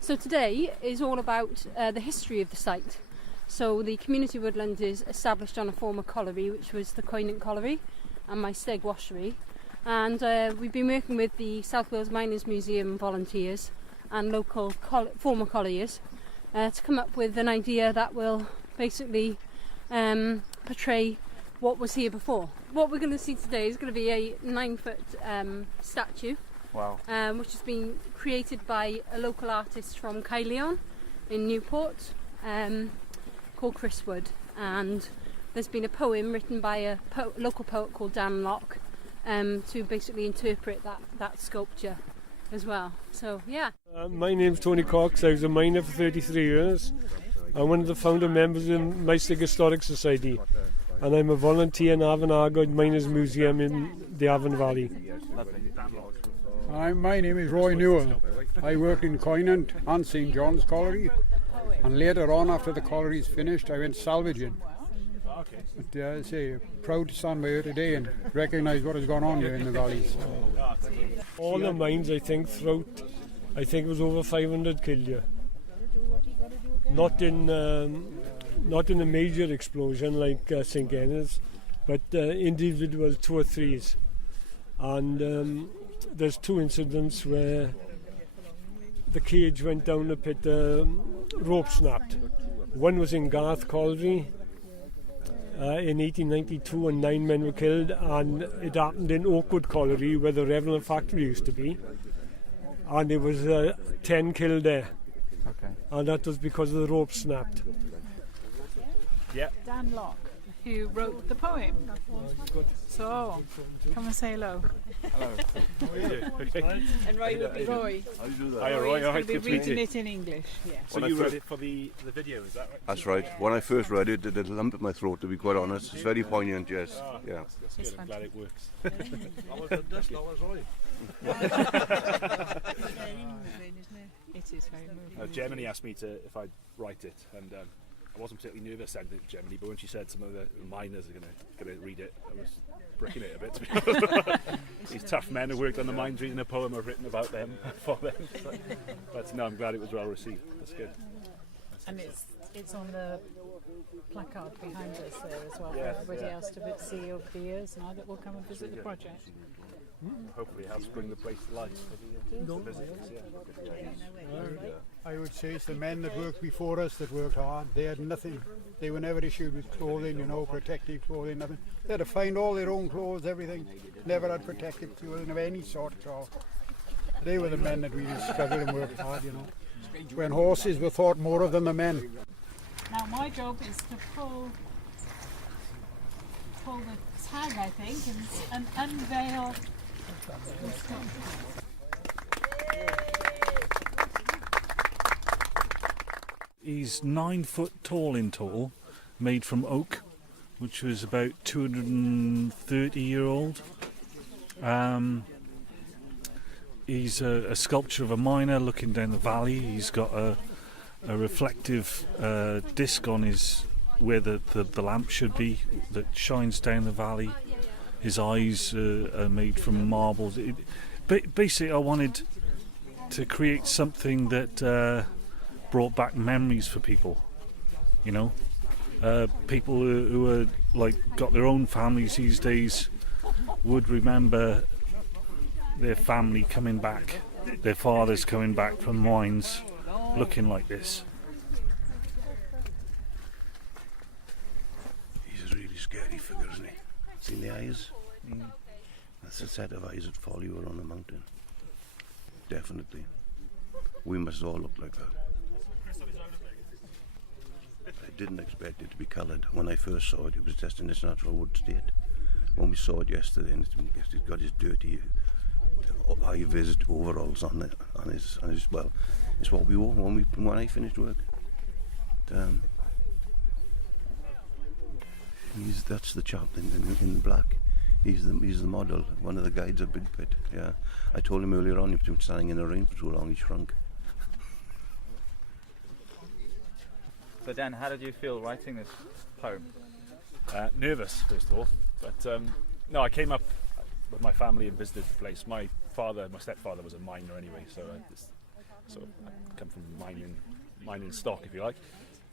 So today is all about the history of the site. So the community woodland is established on a former colliery, which was the Coinant Colliery and my Steg washery. And we've been working with the South Wales Miners Museum volunteers and local former colliers to come up with an idea that will basically portray what was here before. What we're going to see today is going to be a 9-foot statue. Wow. Which has been created by a local artist from Colliery in Newport called Chris Wood, and there's been a poem written by a local poet called Dan Locke to basically interpret that sculpture as well. So yeah. My name's Tony Cox. I was a miner for 33 years. I'm one of the founder members of my Steg Historic Society, and I'm a volunteer in Avon Argoed Miners Museum in the Avon Valley. My name is Roy Newell. I worked in Coinant and St John's Colliery, and later on, after the colliery is finished, I went salvaging. But I say, proud to stand by here today and recognise what has gone on here in the valleys. All the mines, I think, throughout, I think it was over 500 killed here. Not in a major explosion like St Genna's, but individual 2 or 3s. And there's 2 incidents where the cage went down the pit, rope snapped. One was in Garth Colliery in 1892 and 9 men were killed, and it happened in Oakwood Colliery where the Revlon factory used to be, and there was 10 killed there. Okay. And that was because the rope snapped. Yeah. Dan Locke, who wrote the poem. So, come and say hello. Hello. How are you? Okay. And Roy will be Roy. Hi, Roy. Roy will be reading it in English. Yeah. So you read it for the video, is that right? That's right. When I first read it, it did a lump in my throat, to be quite honest. It's very poignant, yes. Yeah. That's good. I'm glad it works. It is very moving. Gemini asked me if I'd write it, and I wasn't particularly nervous sending it to Gemini, but when she said some of the miners are going to read it, I was bricking it a bit, to be honest. These tough men who worked on the mines reading a poem I've written about them, for them. But no, I'm glad it was well received. That's good. And it's on the placard behind us there as well, Yes, for everybody else to see over the years now that will come and visit the project. Hopefully it helps bring the place to life for the visitors. Yeah. I would say it's the men that worked before us that worked hard. They had nothing. They were never issued with clothing, protective clothing, nothing. They had to find all their own clothes, everything. Never had protective clothing of any sort at all. They were the men that really struggled and worked hard, when horses were thought more of than the men. Now my job is to pull the tag, I think, and unveil the sculpture. He's 9 foot tall in total, made from oak, which was about 230-year-old. He's a sculpture of a miner looking down the valley. He's got a reflective disc on his where the lamp should be that shines down the valley. His eyes are made from marbles. Basically, I wanted to create something that brought back memories for people. People who are got their own families these days would remember their family coming back, their fathers coming back from mines, looking like this. He's a really scary figure, isn't he? Seen the eyes? That's a set of eyes that follow you around the mountain. Definitely. We must all look like that. I didn't expect it to be coloured. When I first saw it, it was just in its natural wood state. When we saw it yesterday, and it's got his dirty high-vis overalls on his well, it's what we wore when I finished work. That's the chap in black. He's the model, one of the guides of Big Pit. Yeah, I told him earlier on, he's been standing in the rain for too long. He shrunk. So Dan, how did you feel writing this poem? Nervous, first of all, but no, I came up with my family and visited the place. My stepfather was a miner anyway, so sort of come from mining stock, if you like.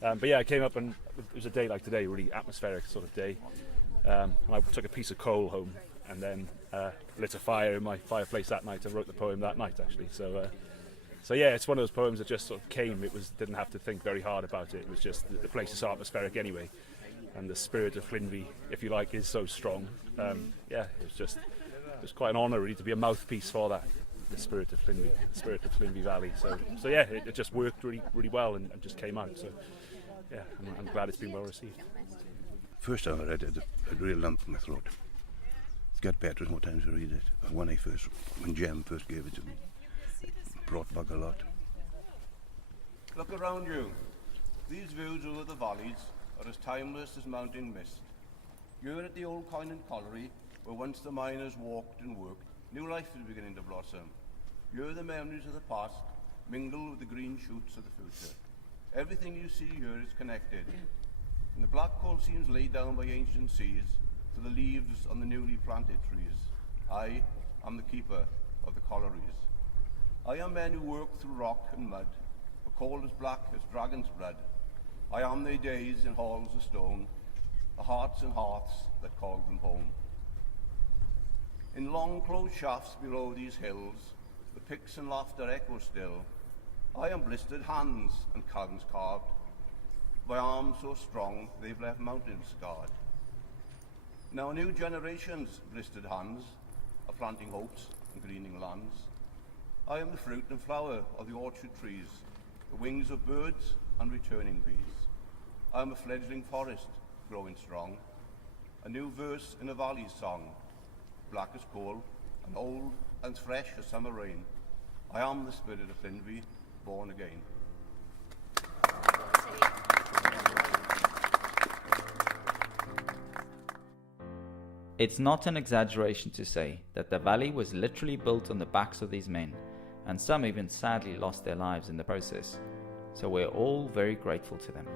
But yeah, I came up and it was a day like today, really atmospheric sort of day. And I took a piece of coal home and then lit a fire in my fireplace that night and wrote the poem that night, actually. So yeah, it's one of those poems that just sort of came. Didn't have to think very hard about it. It was just the place is so atmospheric anyway, and the spirit of Llinvi, if you like, is so strong. Yeah, it was quite an honour really to be a mouthpiece for that, the spirit of Llinvi, the spirit of Llinvi Valley. So yeah, it just worked really, really well and just came out. So yeah, I'm glad it's been well received. First time I read it, a real lump in my throat. It got better as more times I read it. When Jem first gave it to me, it brought back a lot. Look around you. These views over the valleys are as timeless as mountain mist. You're at the old Colliery, where once the miners walked and worked. New life is beginning to blossom. You're the memories of the past, mingled with the green shoots of the future. Everything you see here is connected. And the black coal seems laid down by ancient seas to the leaves on the newly planted trees. I am the keeper of the collieries. I am men who work through rock and mud, for coal as black as dragon's blood. I am their days in halls of stone, the hearts and hearths that called them home. In long closed shafts below these hills, the picks and laughter echo still. I am blistered hands and hands carved, by arms so strong they've left mountains scarred. Now new generations' blistered hands are planting hopes and greening lands. I am the fruit and flower of the orchard trees, the wings of birds and returning bees. I am a fledgling forest growing strong, a new verse in a valley song, black as coal and old and fresh as summer rain. I am the spirit of Llinvi, born again. It's not an exaggeration to say that the valley was literally built on the backs of these men, and some even sadly lost their lives in the process. So we're all very grateful to them.